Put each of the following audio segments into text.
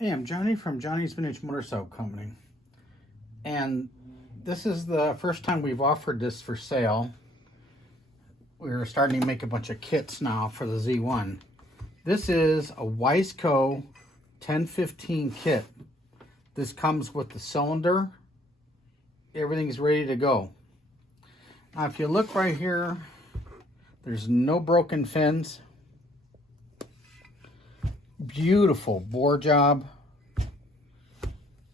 Hey, I'm Johnny from Johnny's Vintage Motorcycle Company. And this is the first time we've offered this for sale. We're starting to make a bunch of kits now for the Z1. This is a Wiseco 1015 kit. This comes with the cylinder. Everything's ready to go. Now, if you look right here, there's no broken fins. Beautiful bore job.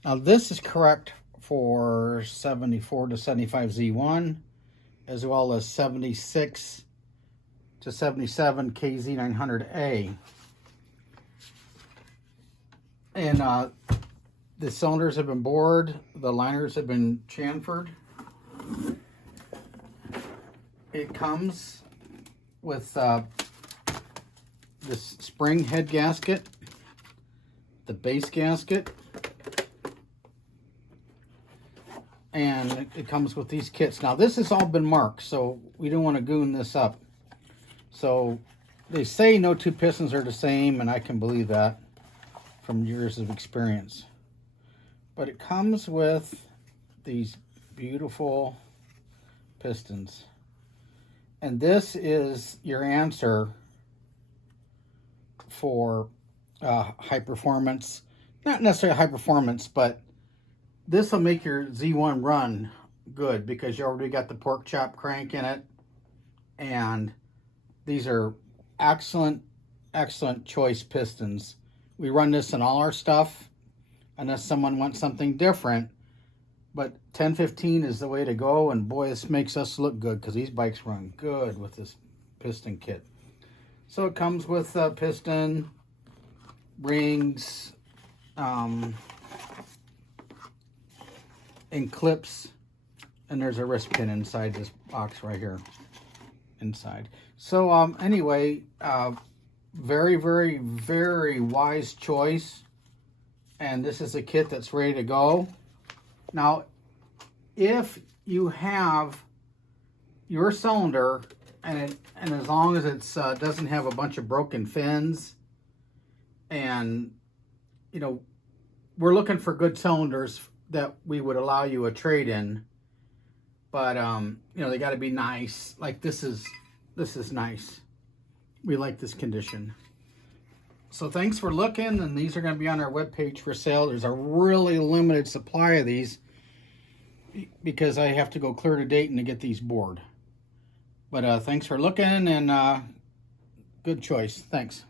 Now this is correct for 74 to 75 Z1, as well as 76 to 77 KZ900A. And the cylinders have been bored, the liners have been chamfered. It comes with this spring head gasket, the base gasket, and it comes with these kits. Now this has all been marked, so we don't want to goon this up. So they say no two pistons are the same, and I can believe that from years of experience. But it comes with these beautiful pistons. And this is your answer for high performance. Not necessarily high performance, but this will make your Z1 run good because you already got the pork chop crank in it. And these are excellent choice pistons. We run this in all our stuff unless someone wants something different. But 1015 is the way to go, and boy, this makes us look good because these bikes run good with this piston kit. So it comes with piston, rings, and clips, and there's a wrist pin inside this box right here, inside. So anyway, very wise choice, and this is a kit that's ready to go. Now, if you have your cylinder and as long as it's doesn't have a bunch of broken fins, and you know, we're looking for good cylinders that we would allow you a trade-in, but you know, they got to be nice. Like this is nice. We like this condition. So thanks for looking, and these are going to be on our webpage for sale. There's a really limited supply of these because I have to go clear to Dayton to get these bored. But thanks for looking, and good choice. Thanks.